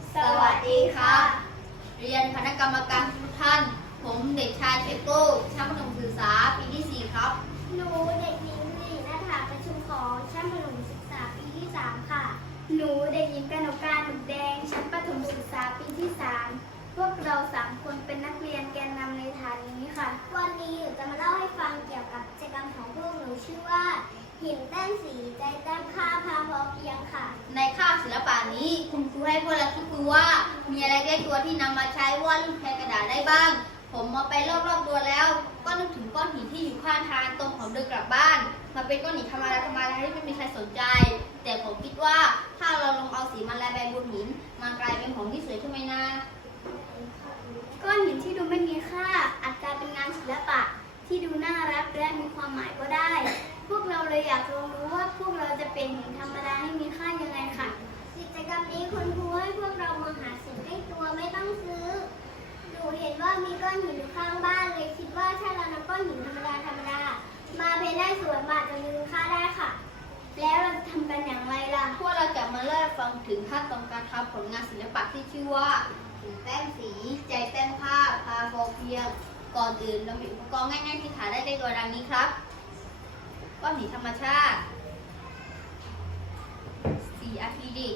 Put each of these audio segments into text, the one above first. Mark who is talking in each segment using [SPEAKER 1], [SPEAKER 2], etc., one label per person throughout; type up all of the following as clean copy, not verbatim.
[SPEAKER 1] สวัสดีค่ะเรียนคณะกรรมการทุกท่านผมเด็กชายเชโก้ชั้นประถมศึกษาปีที่ 4 ครับ
[SPEAKER 2] หนูเด็กหญิงลีณฐาประชุมของชั้นประถมศึกษาปีที่ 3 ค่ะหนูเด็กหญิงกนกการหนุกแดงชั้นประถมศึกษาปีที่ 3พวกเรา3 คนเป็นนักเรียนแกนนำในฐานนี้ค่ะวันนี้หนูจะมาเล่าให้ฟังเกี่ยวกับกิจกรรมของพวกหนูชื่อว่าหินแต้มสีใจแต้มผ้าพาพอเพียงค่ะ
[SPEAKER 1] ในคาบศิลปะนี้คุณครูให้พวกเราคิดดูว่ามีอะไรใกล้ตัวที่นำมาใช้วาดรูปแทนกระดาษได้บ้างผมมาไปรอบๆตัวแล้วก็นึกถึงก้อนหินที่อยู่ข้างทางตรงผมเดินกลับบ้านมันเป็นก้อนหินธรรมดาที่ไม่มีใครสนใจแต่ผมคิดว่าถ้าเราลองเอาสีมาระบายบนหินมันกลายเป็นของที่สวยขึ้นไหมนะ
[SPEAKER 2] ก้อนหินที่ดูไม่มีค่าอาจกลายเป็นงานศิลปะที่ดูน่ารักและมีความหมายก็ได้พวกเราเลยอยากลองรู้ว่าพวกเราจะเป็นหินธรรมดาให้มีค่ายังไงค่ะกิจกรรมนี้คุณครูให้พวกเรามาหาสิ่งใกล้ตัวไม่ต้องซื้อหนูเห็นว่ามีก้อนหินอยู่ข้างบ้านเลยคิดว่าถ้าเรานำก้อนหินธรรมดามาเพ้นท์ได้สวยมากจะมีค่าได้ค่ะแล้วเราจะทำกันอย่างไรล่ะ
[SPEAKER 1] พวกเราจะมาเล่าฟังถึงขั้นตอนการทำผลงานศิลปะที่ชื่อว่าหินแต้มสีใจแต้มผ้าพาพอเพียงก่อนอื่นเรามีอุปกรณ์ง่ายๆที่หาได้ในตัวดังนี้ครับก้อนหินธรรมชาติสีอะคริลิก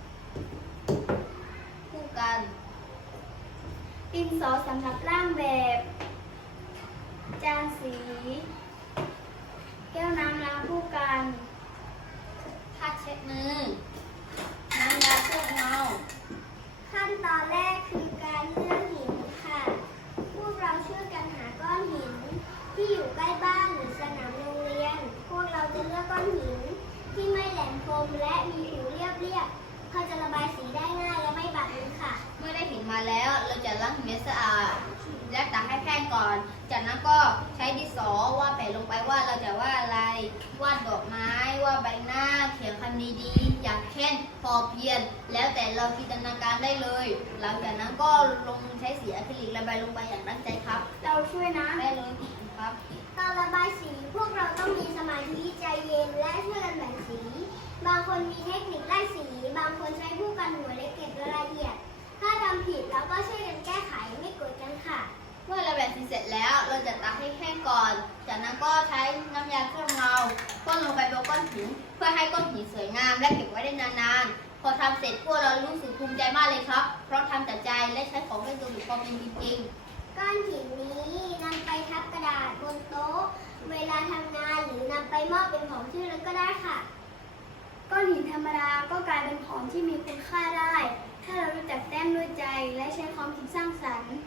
[SPEAKER 1] คู่กัน
[SPEAKER 2] ดินสอสำหรับร่างแบบจานสีแก้วน้ำล้างคู่กัน
[SPEAKER 1] ผ้าเช็ดมือน้ำยาเคลือบเงา
[SPEAKER 2] ขั้นตอนแรกคือการเลือกหินค่ะพวกเราช่วยกันหาก้อนหินที่อยู่ใกล้บ้านหรือสนามโรงเรียนพวกเราจะเลือกก้อนหินที่ไม่แหลมคมและมีผิวเรียบพอจะระบายสีได้ง่ายและไม่บาดมือค่ะ
[SPEAKER 1] เมื่อได้หินมาแล้วเราจะล้างหินให้สะอาดและตากให้แห้งก่อนจากนั้นก็ใช้ดินสอวาดแผนลงไปว่าเราจะวาดอะไรวาดดอกไม้วาดใบหน้าเขียนคำดีๆอย่างเช่นพอเพียงแล้วแต่เราจินตนาการได้เลยหลังจากนั้นก็ลงใช้สีอะคริลิกระบายลงไปอย่างตั้งใจครับ
[SPEAKER 2] เราช่วยนะ
[SPEAKER 1] ได้เลยครับ
[SPEAKER 2] ตอนระบายสีพวกเราต้องมีสมาธิใจเย็นและช่วยกันแบ่งสีบางคนมีเทคนิคไล่สีบางคนใช้ผู้กันหัวและเก็บรายละเอียดถ้าทำผิดเราก็ช่วยกันแก้ไขไม่โกรธกันค่ะ
[SPEAKER 1] เมื่อเราแบ่งสีเสร็จแล้วเราจะตากให้แห้งก่อนจากนั้นก็ใช้น้ำยาเคลือบเงาพ่นลงไปบนก้อนหินเพื่อให้ก้อนหินสวยงามและเก็บไว้ได้นานๆพอทำเสร็จพวกเรารู้สึกภูมิใจมากเลยครับเพราะทำจากใจและใช้ของเป็นตัวหรือความเป็นจริง
[SPEAKER 2] ก้อนหินนี้นำไปทับกระดาษบนโต๊ะเวลาทำงานหรือนำไปมอบเป็นของที่ระลึกก็ได้ค่ะก้อนหินธรรมดาก็กลายเป็นของที่มีคุณค่าได้ถ้าเรารู้จักแต้มด้วยใจและใช้ความคิดสร้างสรรค์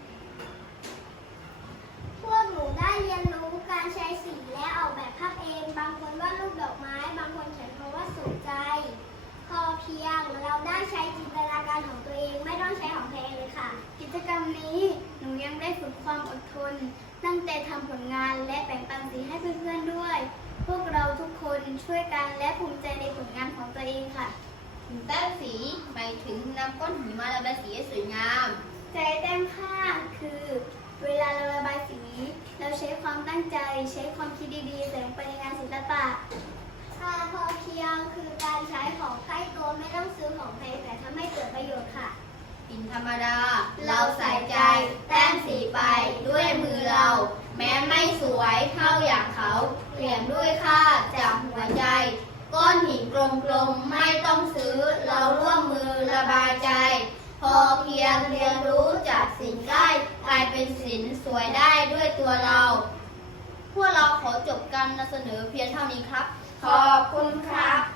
[SPEAKER 2] พวกหนูได้เรียนรู้การใช้สีและออกแบบภาพเองบางคนวาดรูปดอกไม้บางคนเขียนคำว่าสุขใจพอเพียงเราได้ใช้จินตนาการของตัวเองไม่ต้องใช้ของแพงเลยค่ะกิจกรรมนี้หนูยังได้ฝึกความอดทนตั้งใจทำผลงานและแบ่งปันสีให้เพื่อนๆด้วยพวกเราทุกคนช่วยกันและภูมิใจในผลงานของตัวเองค่ะ
[SPEAKER 1] หินแต้มสีหมายถึงนำก้อนหินมาระบายสีให้สวยงาม
[SPEAKER 2] ใจแต้มผ้าคือเวลาเราระบายสีเราใช้ความตั้งใจใช้ความคิดดีๆใส่ลงไปในงานศิลปะพอเพียงคือการใช้ของใกล้ตัวไม่ต้องซื้อของแพงแต่ทำให้เกิดประโยชน์ค่ะ
[SPEAKER 1] หินธรรมดาเราใส่ใจแต้มสีไปด้วยมือเราแม้ไม่สวยเท่าอย่างเขาเปลี่ยนด้วยค่าจากหัวใจก้อนหินกลมๆไม่ต้องซื้อเราร่วมมือระบายใจพอเพียงเรียนรู้จากสิ่งใกล้กลายเป็นศิลป์สวยได้ด้วยตัวเราพวกเราขอจบการนำเสนอเพียงเท่านี้ครับ
[SPEAKER 2] ขอบคุณครับ